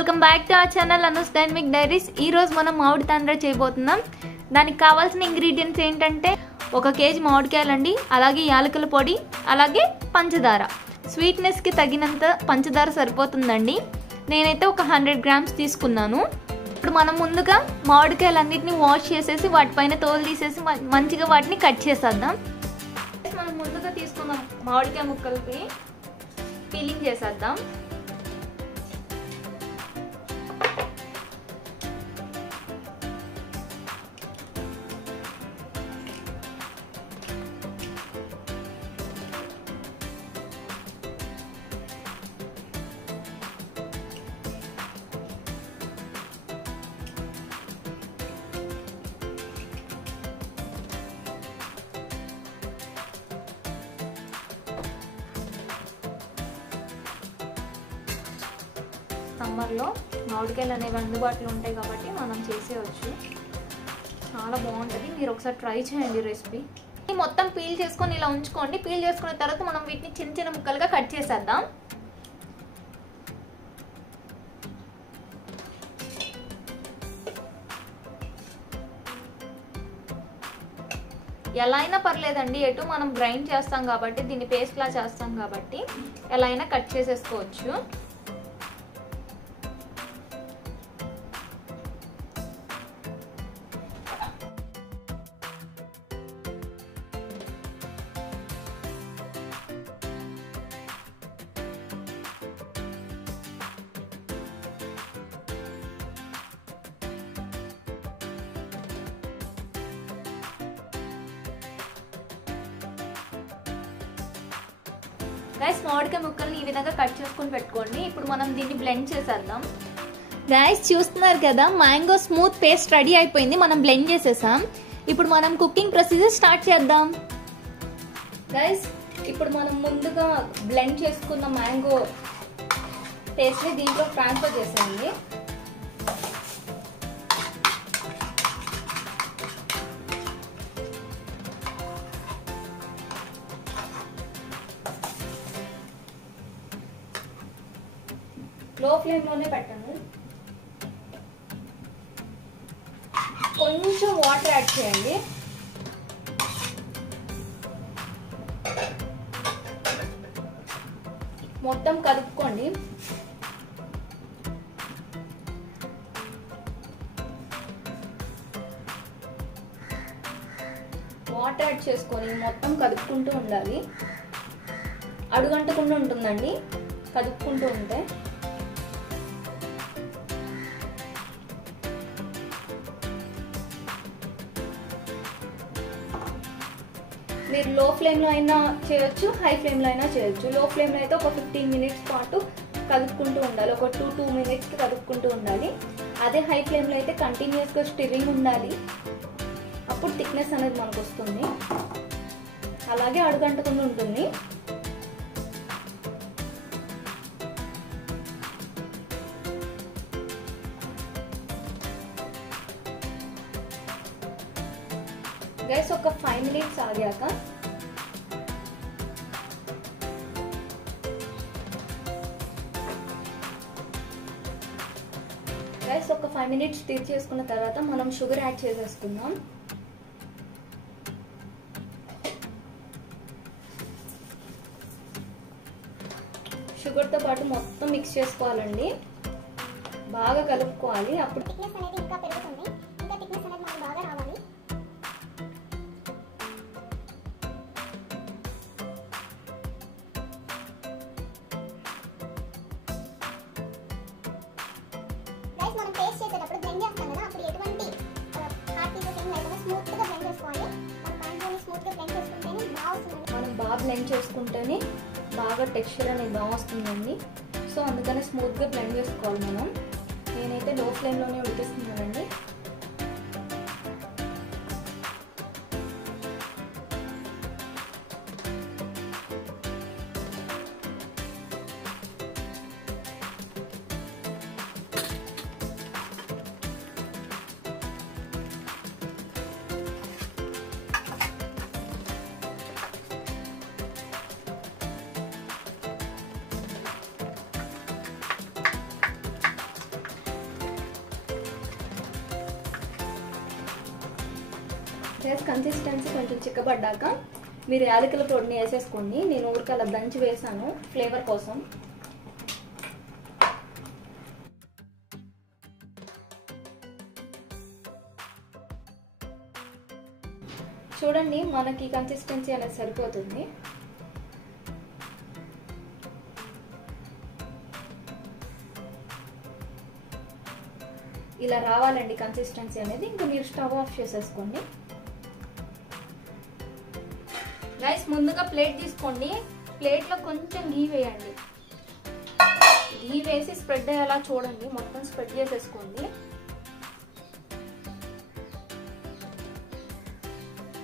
Welcome back to our channel Anu's dynamic diaries. ఈ రోజు మనం మామిడి తాండ్ర చేయబోతున్నాం. దానికి కావాల్సిన ఇంగ్రీడియంట్స్ ఏంటంటే 1 కేజీ మామిడికాయలండి, అలాగే యాలకుల పొడి, అలాగే పంచదార. స్వీట్నెస్ కి తగినంత పంచదార సరిపోతుందండి. నేనైతే ఒక 100 గ్రామ్స్ తీసుకున్నాను. ఇప్పుడు మనం ముందుగా మామిడికాయలన్నిటిని వాష్ చేసేసి వాటిపైన తోలు తీసేసి మంచిగా వాటిని కట్ చేసేద్దాం. మనం ముందుగా తీసుకున్న మామిడికాయ ముక్కలకి పీలింగ్ చేసేద్దాం. సమ్మర్లో మామిడికాయలు అనేవి అందుబాటులో ఉంటాయి కాబట్టి మనం చేసేయచ్చు. చాలా బాగుంటుంది, మీరు ఒకసారి ట్రై చేయండి రెసిపీ. మొత్తం పీల్ చేసుకొని ఇలా ఉంచుకోండి. పీల్ చేసుకున్న తర్వాత మనం వీటిని చిన్న చిన్న ముక్కలుగా కట్ చేసేద్దాం. ఎలా అయినా పర్లేదండి, ఎటు మనం గ్రైండ్ చేస్తాం కాబట్టి, దీన్ని పేస్ట్ లా చేస్తాం కాబట్టి ఎలా అయినా కట్ చేసేసుకోవచ్చు. గైస్, మామిడికాయ ముక్కల్ని ఈ విధంగా కట్ చేసుకుని పెట్టుకోండి. ఇప్పుడు మనం దీన్ని బ్లెండ్ చేసేద్దాం. గైస్, చూస్తున్నారు కదా, మ్యాంగో స్మూత్ పేస్ట్ రెడీ అయిపోయింది. మనం బ్లెండ్ చేసేసాం. ఇప్పుడు మనం కుకింగ్ ప్రొసీజర్ స్టార్ట్ చేద్దాం. గైస్, ఇప్పుడు మనం ముందుగా బ్లెండ్ చేసుకున్న మ్యాంగో పేస్ట్ని దీంట్లో ట్రాన్స్ఫర్ చేసేయండి. లో ఫ్లేమ్లోనే పెట్టండి. కొంచెం వాటర్ యాడ్ చేయండి. మొత్తం కలుపుకోండి. వాటర్ యాడ్ చేసుకొని మొత్తం కలుపుకుంటూ ఉండాలి. అడుగంటకుండా ఉంటుందండి కలుపుకుంటూ ఉంటే. మీరు లో ఫ్లేమ్లో అయినా చేయొచ్చు, హై ఫ్లేమ్లో అయినా చేయొచ్చు. లో ఫ్లేమ్లో అయితే ఒక 15 మినిట్స్ పాటు కలుపుకుంటూ ఉండాలి. ఒక 2 మినిట్స్కి కలుపుకుంటూ ఉండాలి. అదే హై ఫ్లేమ్లో అయితే కంటిన్యూస్గా స్టిర్రింగ్ ఉండాలి. అప్పుడు థిక్నెస్ అనేది మనకు వస్తుంది, అలాగే అడుగంటకుండా ఉంటుంది. గైస్, ఒక 5 మినిట్స్ ఆగాక ఒక 5 మినిట్స్ స్టిర్ చేసుకున్న తర్వాత మనం షుగర్ యాడ్ చేసేసుకుందాం. షుగర్తో పాటు మొత్తం మిక్స్ చేసుకోవాలండి, బాగా కలుపుకోవాలి. అప్పుడు థిక్నెస్ అనేది ఇంకా పెరుగుతుంది. ఇంకా థిక్నెస్ అనేది మనకు బాగా రావాలి. మనం పేస్ట్ చేసేటప్పుడు బ్లెండ్ చేస్తాం కదా, అప్పుడు ఎటువంటి హార్డ్ పీసెస్ ఏం లేకుండా స్మూత్ గా బ్లెండ్ చేసుకోవాలి. మనం మ్యాంగోని స్మూత్ గా బ్లెండ్ చేసుకుంటేనే బాగా వస్తుంది. మనం బాగా బ్లెండ్ చేసుకుంటేనే బాగా టెక్స్చర్ అనేది బాగా వస్తుందండి. సో అందుకనే స్మూత్ గా బ్లెండ్ చేసుకోవాలి మనం. నేనైతే లో ఫ్లేమ్లోనే ఉడికిస్తున్నానండి. గైస్ కన్సిస్టెన్సీ కొంచెం చిక్కబడ్డాక మీరు యాలకుల పొడిని వేసేసుకోండి. నేను ఊరికి అలా దంచి వేసాను ఫ్లేవర్ కోసం. చూడండి మనకి కన్సిస్టెన్సీ అనేది సరిపోతుంది. ఇలా రావాలండి కన్సిస్టెన్సీ అనేది. ఇంకా మీరు స్టవ్ ఆఫ్ చేసేసుకోండి. గైస్ ముందుగా ప్లేట్ తీసుకోండి. ప్లేట్లో కొంచెం గీ వేయండి. గీ వేసి స్ప్రెడ్ అయ్యేలా చూడండి. మొత్తం స్ప్రెడ్ చేసేసుకోండి.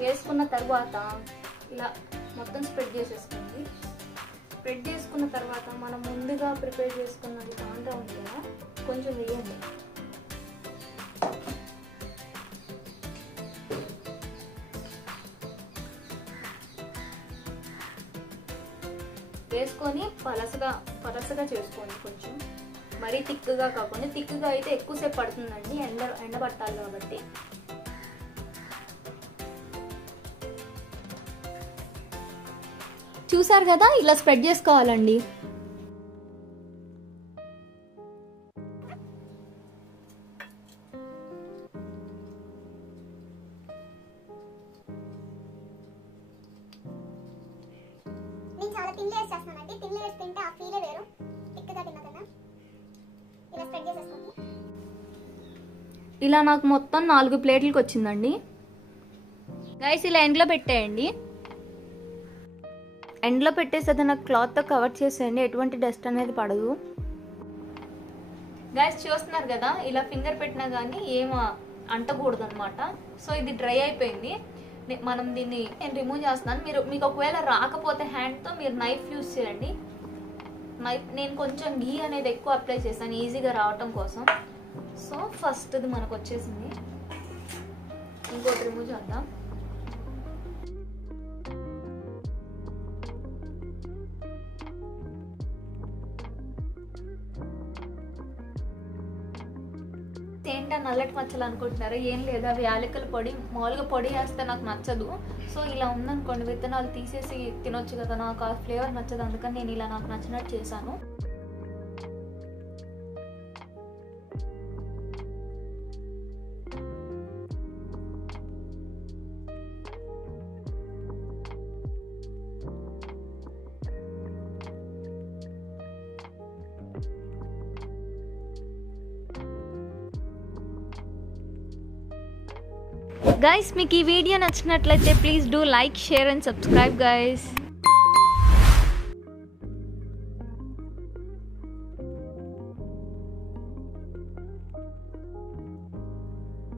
వేసుకున్న తర్వాత ఇలా మొత్తం స్ప్రెడ్ చేసేసుకోండి. స్ప్రెడ్ చేసుకున్న తర్వాత మనం ముందుగా ప్రిపేర్ చేసుకున్నది దాంట్లో ఉంది కదా, కొంచెం వేయండి. వేసుకొని పలసగా చేసుకోండి. కొంచెం మరీ థిక్గా కాకుండా, థిక్గా అయితే ఎక్కువసేపు పడుతుందండి, ఎండబట్టాలి కాబట్టి. చూసారు కదా, ఇలా స్ప్రెడ్ చేసుకోవాలండి. నేను చాలా తిన్లే వేసేస్తున్నానండి. తిన్లే వేసి తింటే ఆ ఫీలే వేరు. తిక్కగా తిన్నకన్నా ఇలా స్ప్రెడ్ చేసేసుకోండి. ఇలా నాకు మొత్తం 4 ప్లేట్లకు వచ్చిందండి. గైస్ ఇలా ఎండ్లో పెట్టేయండి. ఎండ్లో పెట్టేసి అది నాకు క్లాత్తో కవర్ చేసేయండి. ఎటువంటి డస్ట్ అనేది పడదు. గైస్ చూస్తున్నారు కదా, ఇలా ఫింగర్ పెట్టినా కానీ ఏం అంటకూడదు అనమాట. సో ఇది డ్రై అయిపోయింది. మనం దీన్ని నేను రిమూవ్ చేస్తున్నాను. మీకు ఒకవేళ రాకపోతే హ్యాండ్తో మీరు నైఫ్ యూజ్ చేయండి. నేను కొంచెం ఘీ అనేది ఎక్కువ అప్లై చేశాను ఈజీగా రావటం కోసం. సో ఫస్ట్ ఇది మనకు వచ్చేసింది. ఇంకోటి రిమూవ్ చేద్దాం. ఏంటో నల్లటి మచ్చలు అనుకుంటున్నారు. ఏం లేదు, అవి యాలకుల పొడి. మామూలుగా పొడి వేస్తే నాకు నచ్చదు. సో ఇలా ఉందనుకోండి, విత్తనాలు తీసేసి తినొచ్చు కదా, నాకు ఆ ఫ్లేవర్ నచ్చదు. అందుకని నేను ఇలా నాకు నచ్చినట్టు చేశాను. గైస్ మీకు ఈ వీడియో నచ్చినట్లయితే please do like, share and subscribe guys.